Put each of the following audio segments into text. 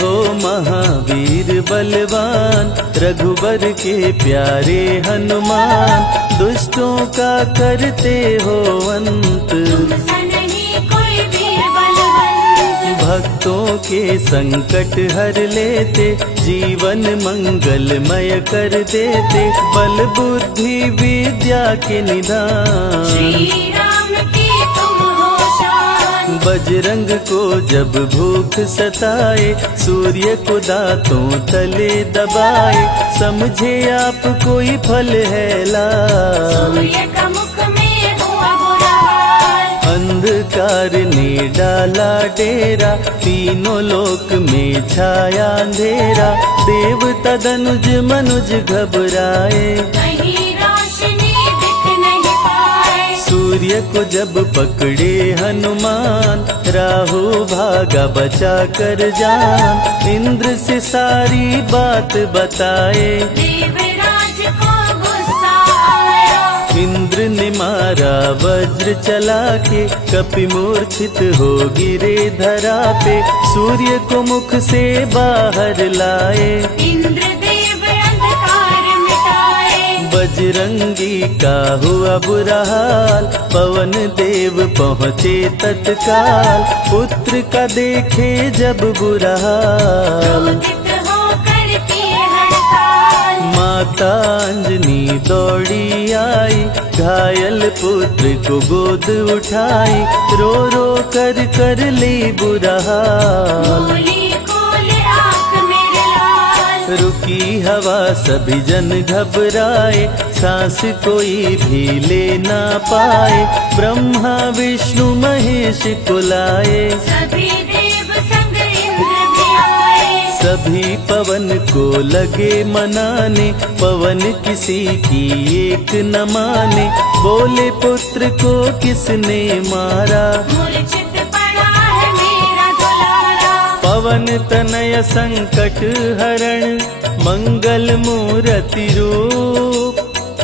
हो महावीर बलवान, रघुबर के प्यारे हनुमान, दुष्टों का करते हो अंत, तुमसा नहीं कोई वीर बलवंत। भक्तों के संकट हर लेते, जीवन मंगलमय कर देते, बल बुद्धि विद्या के निधान, श्री राम की तुम हो शान। बजरंग को जब भूख सताए, सूर्य को दांतों तले दबाए, समझे आप कोई फल है लाल, सूर्य का मुख में हुआ बुरा हाल। अंधकार ने डाला डेरा, तीनों लोक में छाया अंधेरा, देवता धनुज मनुज घबराए, कहीं रोशनी दिख नहीं पाए। सूर्य को जब पकड़े हनुमान, राहु भागा बचा कर जान, इंद्र से सारी बात बताए, देवराज को गुस्सा आया। इंद्र ने मारा वज्र चला के, कपि मूर्छित हो गिरे धरा पे, सूर्य को मुख से बाहर लाए, इंद्रदेव अंधकार मिटाए। बजरंगी का हुआ बुरा हाल, पवन देव पहुँचे तत्काल, पुत्र का देखे जब बुरा हाल, क्रोधित होकर किए हड़ताल। माता अंजनी दौड़ी आई, घायल पुत्र को गोद उठाई, रो रो कर ली बुरा हाल, बोली खोले आँख मेरे लाल। रुकी हवा सभी जन घबराए, सांस कोई भी ले ना पाए, ब्रह्मा विष्णु महेश को लाए, सभी देव संग इंद्र भी आए। सभी पवन को लगे मनाने, पवन किसी की एक न माने, बोले पुत्र को किसने मारा, मूर्छित पड़ा है मेरा दुलारा। पवन तनय संकट हरण, मंगल मूर्ति रूप,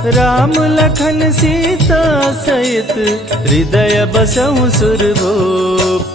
राम लखन सीता सहित, हृदय बसहु सुरभूप।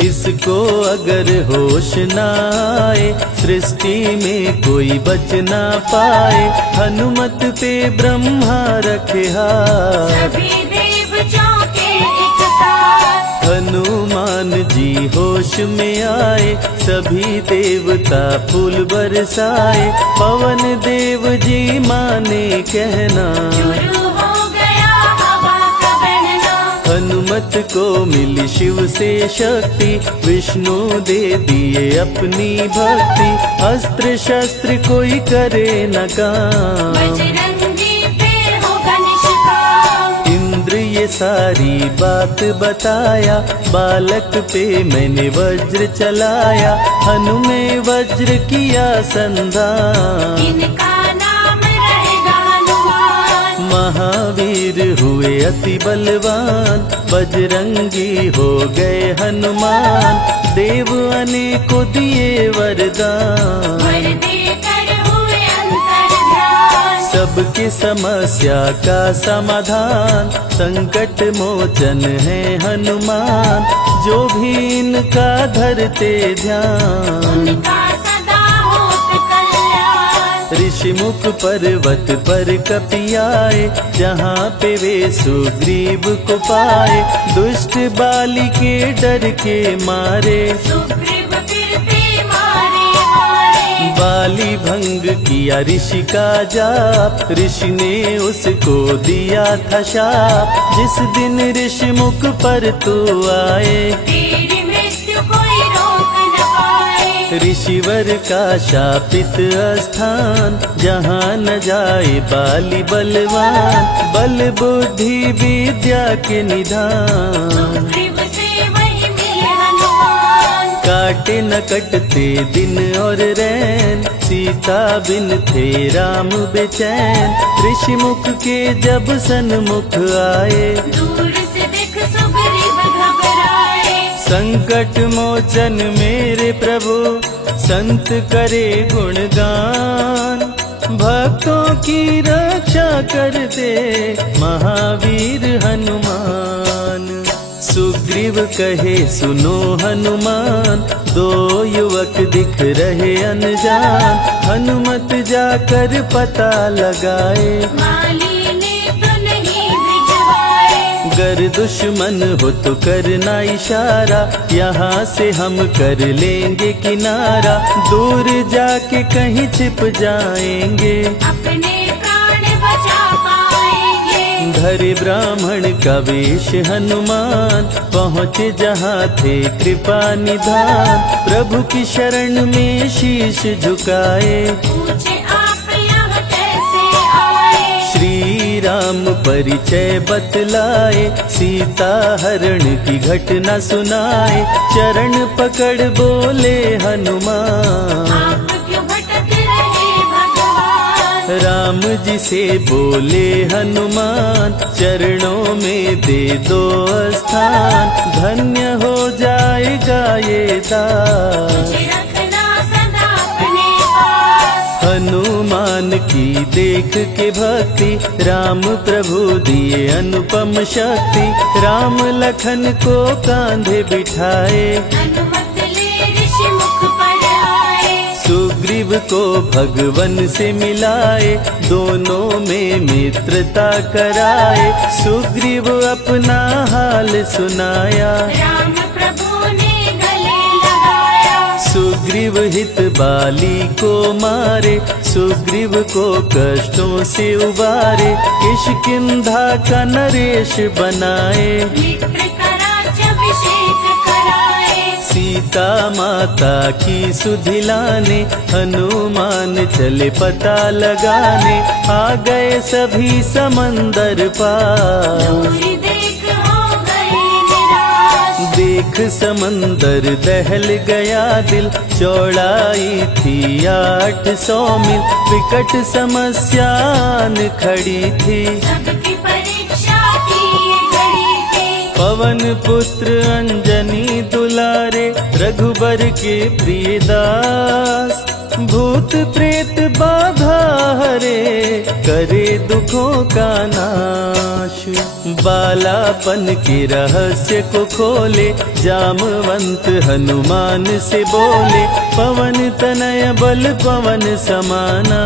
इसको अगर होश न आए, सृष्टि में कोई बच ना पाए, हनुमत पे ब्रह्मा रखे हाथ, सभी देव चौंके एक साथ। हनुमान जी होश में आए, सभी देवता फूल बरसाए, पवन देव जी माने कहना, शुरू हो गया हवा का बहना। हनुमत को मिली शिव से शक्ति, विष्णु दे दिए अपनी भक्ति, अस्त्र शस्त्र कोई करे न काम, बजरंगी पे होगा निष्काम। इंद्र ये सारी बात बताया, बालक पे मैंने वज्र चलाया, हनु में वज्र किया संधान, इनका नाम रहेगा हनुमान। महावीर हुए अति बलवान, बजरंगी हो गए हनुमान, देव अनेको दिए वरदान, वर देकर हुए अंतर्ध्यान। सबकी समस्या का समाधान, संकट मोचन है हनुमान, जो भी इनका धरते ध्यान, उनका सदा होत कल्याण। ऋषि मुख पर्वत पर कपि आए, जहाँ पे वे सुग्रीव को पाए, दुष्ट बाली के डर के मारे, सुग्रीव फिरते मारे मारे। बाली भंग किया ऋषि का जाप, ऋषि ने उसको दिया था शाप, जिस दिन ऋषि मुख पर तू आए, तेरी मृत्यु कोई रोक न पाए। ऋषिवर का शापित स्थान, जहाँ न जाए बाली बलवान, बल बुद्धि विद्या के निधान, सुग्रीव से वही मिले हनुमान। काटे न कटते दिन और रैन, सीता बिन थे राम बेचैन, ऋषि मुख के जब सन्मुख आए, दूर से दिख सुग्रीव घबराए। संकट मोचन मेरे प्रभु, संत करे गुणगान, भक्तों की रक्षा करते महावीर हनुमान। सुग्रीव सुग्रीव कहे सुनो हनुमान, दो युवक दिख रहे अनजान। हनुमत जाकर पता लगाए, माली ने तो नहीं भिजवाए। गर दुश्मन हो तो करना इशारा, यहाँ से हम कर लेंगे किनारा। दूर जाके कहीं छिप जाएंगे, अपने प्राण बचा पाएंगे। धरे ब्राह्मण का वेश हनुमान, पहुँचे जहाँ थे कृपा निधान। प्रभु की शरण में शीश झुकाए, पूछे आप यहाँ कैसे आए। श्री राम परिचय बतलाए, सीता हरण की घटना सुनाए। चरण पकड़ बोले हनुमान, आप क्यों भटक रहे भगवान। राम जी से बोले हनुमान, चरणों में दे दो स्थान। धन्य हो जाएगा ये दास, मुझे रखना सदा अपने पास। हनुमान की देख के भक्ति, राम प्रभु दिए अनुपम शक्ति। राम लखन को कांधे बिठाए, अनुमत ले ऋषि मुख पर आए। सुग्रीव को भगवन से मिलाए, दोनों में मित्रता कराए। सुग्रीव अपना हाल सुनाया, राम प्रभु ने गले लगाया। सुग्रीव हित बाली को मारे, सुग्रीव को कष्टों से उबारे। किष्किंधा का नरेश बनाए, मित्र का राज्याभिषेक कराए। सीता माता की सुधि लाने। हनुमान चले पता लगाने, आ गए सभी समंदर पार। दूरी देख हो गए निराश। देख समंदर दहल गया दिल, चौड़ाई थी 800 मील। विकट समस्या आन खड़ी थी, सबकी परीक्षा की ये घड़ी थी। पवन पुत्र अंजनी दुलारे, रघुबर के प्रिय दास। भूत प्रेत बाधा हरे, करे दुखों का नाश। बालापन के रहस्य को खोले, जामवंत हनुमान से बोले। पवन तनय बल पवन समाना,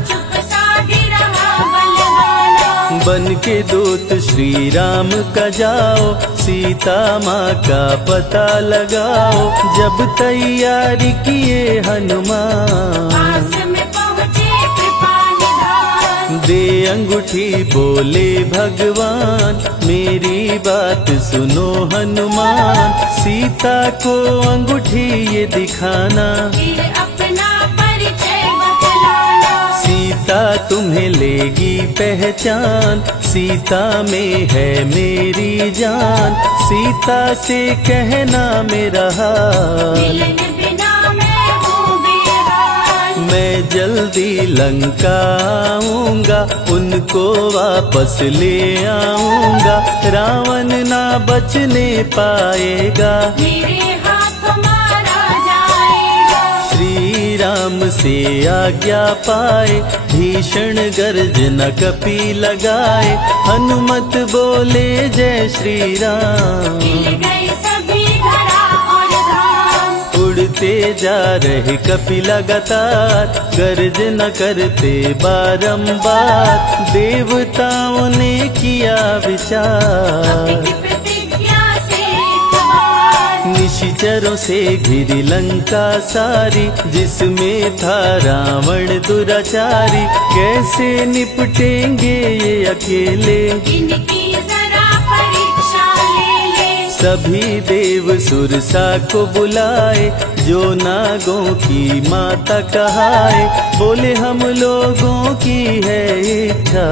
चुप साधी रहा बलवाना। बन के दूत श्री राम का जाओ, सीता माँ का पता लगाओ। जब तैयारी किए हनुमान, पास में पहुँचे कृपा निधान। दे अंगूठी बोले भगवान, मेरी बात सुनो हनुमान। सीता को अंगूठी ये दिखाना, फिर अपना परिचय बतलाना। सीता तुम्हें लेगी पहचान। सीता में है मेरी जान, सीता से कहना मेरा हाल। मिलन बिना मैं हूँ बेहाल। मैं जल्दी लंका आऊंगा, उनको वापस ले आऊंगा। रावण ना बचने पाएगा, मेरे हाथ मारा जाएगा। श्री राम से आज्ञा पाए, भीषण गर्जना कपि लगाए। हनुमत बोले जय श्री राम, मिल गए सभी घड़ा और धाम। उड़ते जा रहे कपि लगातार, गर्जना करते बारंबार। देवताओं ने किया विचार, की प्रतिज्ञा से एक बार। निशिचरों से घिरी लंका सारी, जिसमें था रावण दुराचारी। कैसे निपटेंगे ये अकेले, इनकी जरा परीक्षा ले ले। सभी देव सुरसा को बुलाए, जो नागों की माता कहाए। बोले हम लोगों की है इच्छा,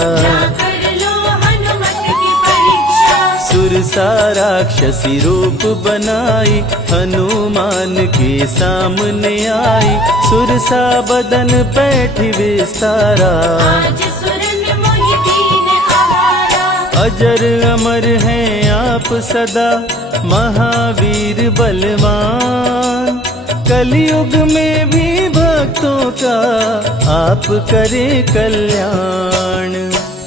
कर लो हनुमत की परीक्षा। सुरसा राक्षसी रूप बनाई, हनुमान के सामने आई। सुरसा बदन पैठ विस्तारा, आज सुरन मोहि दीन आहारा। अजर अमर हैं आप सदा, महावीर बलवान। कलयुग में भी भक्तों का आप करे कल्याण।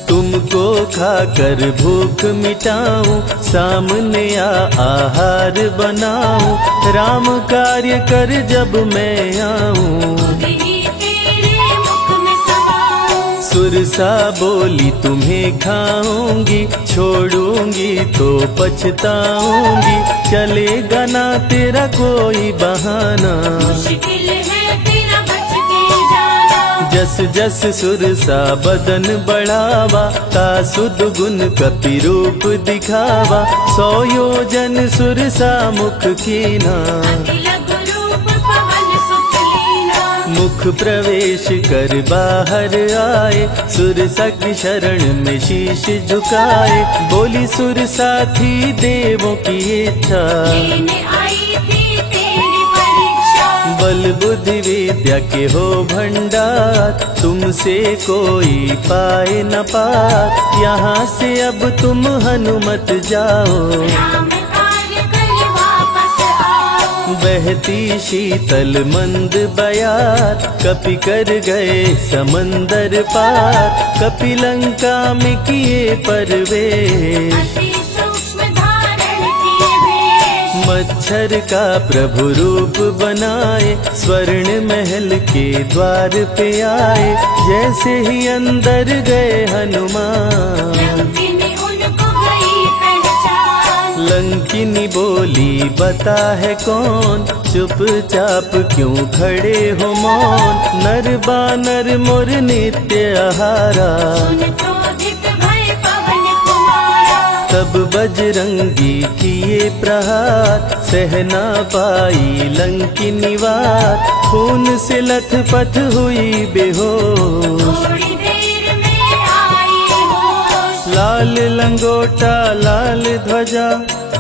तुम तुमको खाकर भूख मिटाऊं, सामने आहार बनाऊं, राम कार्य कर जब मैं आऊं। ही तेरे मुख में समाऊं। सुरसा बोली तुम्हें खाऊंगी, छोड़ूंगी तो पछताऊंगी, चलेगा ना तेरा कोई बहाना। मुश्किल है तेरा बच के जाना। जस जस सुरसा बदन बढ़ावा, तासुद गुण कपि रूप दिखावा, 100 योजन सुरसा मुख कीना। अतिलघु रूप पवन सुत लीना। मुख प्रवेश कर बाहर आए, सुरसा की शरण में शीश झुकाए, बोली सुरसा थी देवों की इच्छा, लेने आई थी तेरी परीक्षा। बल बुद्धि विद्या के हो भंडार, तुमसे कोई पाए न पार, यहाँ से अब तुम हनुमत जाओ। राम कार्य कर वापस आओ। बहती शीतल मंद बयार, कपि कर गए समंदर पार, कपि लंका में किए परवेश, अति सूक्ष्म धारण किए भेष। मच्छर का प्रभु रूप बनाए, स्वर्ण महल के द्वार पे आए, जैसे ही अंदर गए हनुमान। लंकिनी उनको गई पहचान। लंकिनी बोली बता है कौन, चुपचाप क्यों खड़े हो मौन, नर बानर मोर नित्य आहारा। सुन क्रोधित भय पवन कुमारा। तब बजरंगी किए प्रहार, सहना पाई लंकिनी वार, खून से लथपथ हुई बेहोश। थोड़ी देर में आई होश। लाल लंगोटा लाल ध्वजा,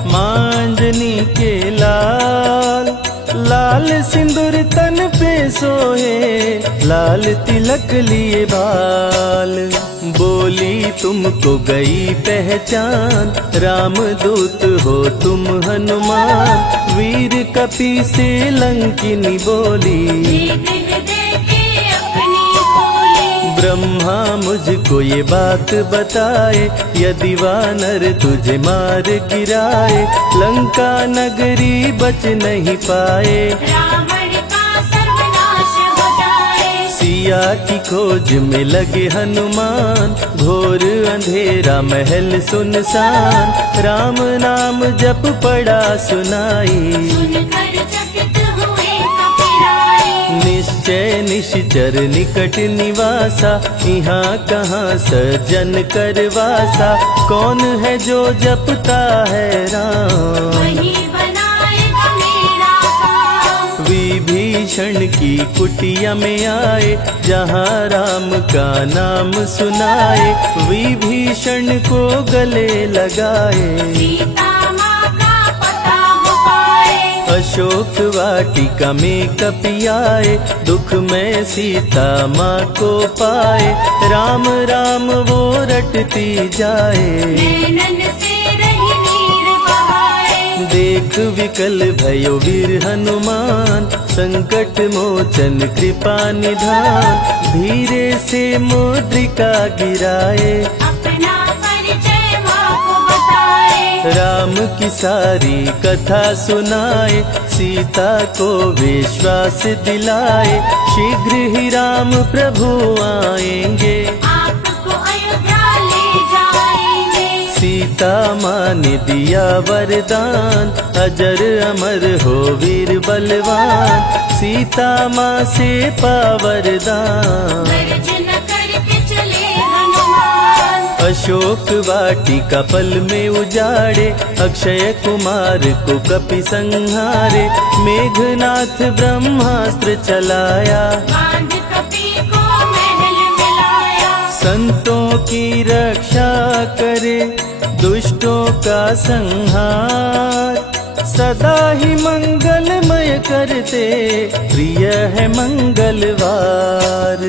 मांजनी के लाल, लाल सिंदूर तन पे सोहे, लाल तिलक लिए बाल। बोली तुमको गई पहचान, रामदूत हो तुम हनुमान, वीर कपि से लंकिनी बोली, हृदय के अपनी खोली। ब्रह्मा मुझको ये बात बताए, यदि वानर तुझे मार गिराए, लंका नगरी बच नहीं पाए, रावण का सर्वनाश हो जाए। सिया की खोज में लगे हनुमान, घोर अंधेरा महल सुनसान, राम नाम जप पड़ा सुनाई, सुनकर चकित हुए कपिराए। निश्चय निश्चर निकट निवासा, यहाँ कहाँ सज्जन करवासा, कौन है जो जपता है राम, वही बनाएगा मेरा काम। विभीषण की कुटिया में आए, जहाँ राम का नाम सुनाए, विभीषण को गले लगाए, सीता माँ का पता हो पाए। अशोक वाटिका में कपि आए, दुख में सीता माँ को पाए, राम राम वो रटती जाए, नैनन से रही नीर बहाए। देख विकल भयो वीर हनुमान, संकट मोचन कृपा निधान, धीरे से मुद्रिका गिराए, अपना परिचय माँ को बताए। राम की सारी कथा सुनाए, सीता को विश्वास दिलाए, शीघ्र ही राम प्रभु आएंगे, आपको अयोध्या ले जाएंगे। सीता माँ ने दिया वरदान, अजर अमर हो वीर बलवान, सीता माँ से पा वरदान। गर्जन करके चले हनुमान। अशोक वाटिका पल में उजाड़े, अक्षय कुमार को कपि संहारे, मेघनाथ ब्रह्मास्त्र चलाया, बांध कपि को महल मिलाया। संतों की रक्षा करे, दुष्टों का संहार, सदा ही मंगलमय करते, प्रिय है मंगलवार।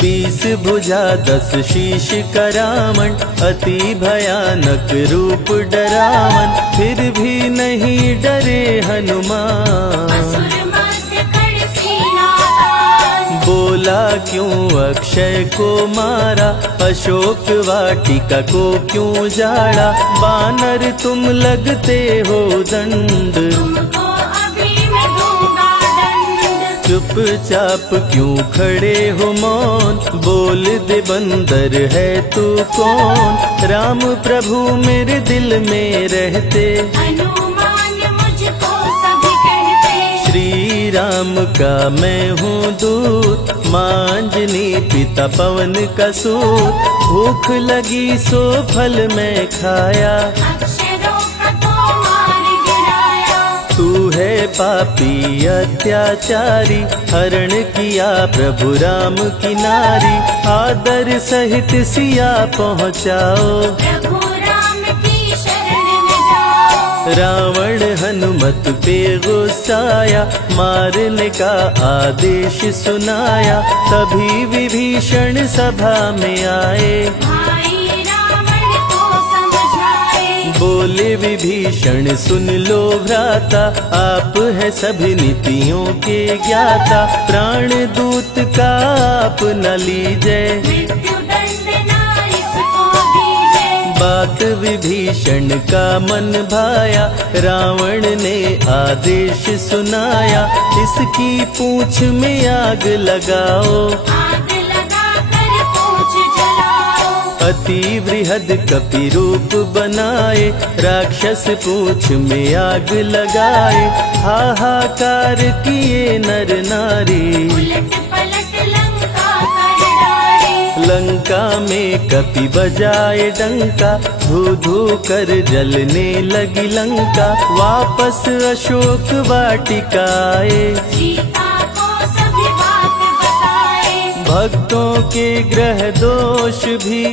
20 भुजा 10 शीश करावन, अति भयानक रूप डरावन, फिर भी नहीं डरे हनुमान। असुर मध्य कर सीना तान। बोल बोला क्यों अक्षय को मारा, अशोक वाटिका को क्यों जाड़ा, बानर तुम लगते हो दंड, तुमको अभी मैं दूंगा दंड। चुपचाप क्यों खड़े हो मौन, बोल दे बंदर है तू कौन, राम प्रभु मेरे दिल में रहते, हनुमान मुझको सभी कहते। श्री राम का मैं हूँ दूत, मांजनी पिता पवन का सूत, भूख लगी सो फल मैं खाया, अक्षरों का तो मार गिराया। तू है पापी अत्याचारी, हरण किया प्रभु राम की नारी, आदर सहित सिया पहुँचाओ, प्रभु राम की शरण में जाओ। रावण हनुमत पे गुस्साया, मारने का आदेश सुनाया, तभी विभीषण सभा में आए, भाई रावण को समझाए। बोले विभीषण सुन लो भ्राता, आप है सभी नीतियों के ज्ञाता, प्राण दूत का आप न लीजिए, मृत्यु दंड ना इसको दीजिए। बात विभीषण का मन भाया, रावण ने आदेश सुनाया, इसकी पूंछ में आग लगाओ, आग लगा कर पूछ जलाओ। अति वृहद कपि रूप बनाए, राक्षस पूंछ में आग लगाए, हाहाकार किए नर नारी, उलट पलट लंका कर डाले। लंका में कपि बजाए डंका, धू धू कर जलने लगी लंका, वापस अशोक वाटिका आए, सीता को सभी बात बताए। भक्तों के ग्रह दोष भी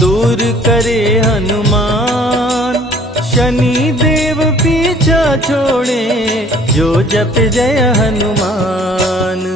दूर करे हनुमान, शनि देव पीछा छोड़े जो जप जय हनुमान।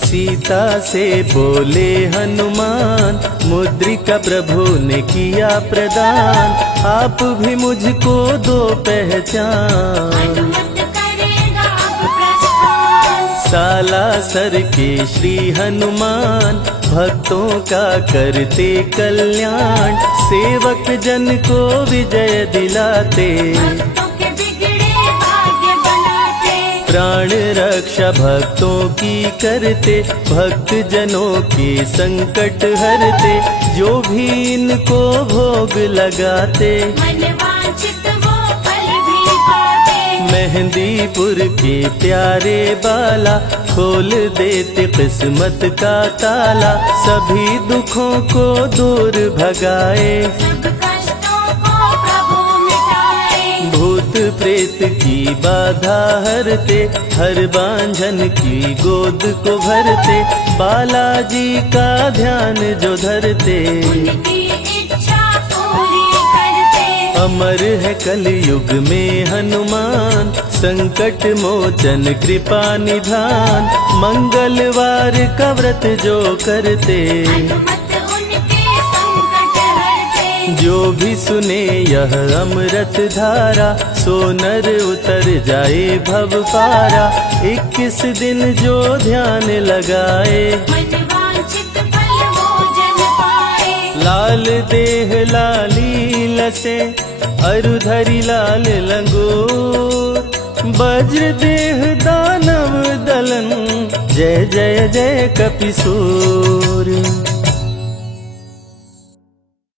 सीता से बोले हनुमान, मुद्रिका प्रभु ने किया प्रदान, आप भी मुझको दो पहचान, हनुमत करेगा अब प्रस्थान। सालासर के श्री हनुमान, भक्तों का करते कल्याण, सेवक जन को विजय दिलाते, भक्तों के बिगड़े भाग्य बनाते। प्राण रक्षा भक्तों की करते, भक्त जनों के संकट हरते, जो भी इनको भोग लगाते, मनवांछित वो फल भी पाते। मेहंदीपुर के प्यारे बाला, खोल देते किस्मत का ताला, सभी दुखों को दूर भगाए, सब कष्टों को प्रभु मिटाए। भूत प्रेत की बाधा हरते, हर बांझन की गोद को भरते, बालाजी का ध्यान जो धरते, उनकी इच्छा पूरी करते। अमर है कलयुग में हनुमान, संकट मोचन कृपा निधान, मंगलवार का व्रत जो करते, हनुमत उनके संकट हरते। जो भी सुने यह अमृत धारा, सो नर उतर जाए भव पारा, 21 दिन जो ध्यान लगाए, मनवांछित फल वो जन पाए। लाल देह लाली लसे, अरुधरी लाल लंगोर, वज्र देह दानव दलन, जय जय जय कपिसूर।